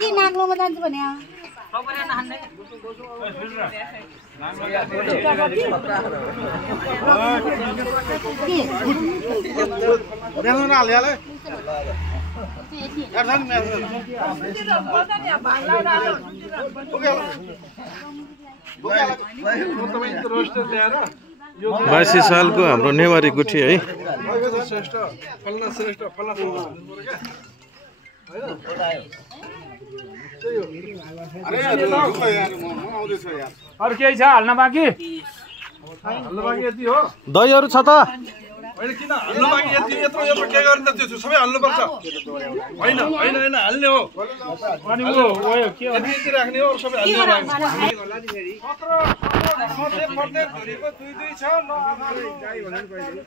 के नाग्लोमा जान्छु भने बासी सालको हाम्रो नेवारी गुठी है अरु केही छ हाल्न बाँकी यति हो दहीहरु छ त हैन किन हाल्नु बाँकी यति यत्रो यत्रो के गर्ने त त्यो सबै हाल्नु पर्छ हैन हैन हैन हाल्ने हो अनि वो के हो यति राख्ने हो सबै हाल्ने हो प्रत्येक धरीको दुई दुई छ न गाई भनेर कहिले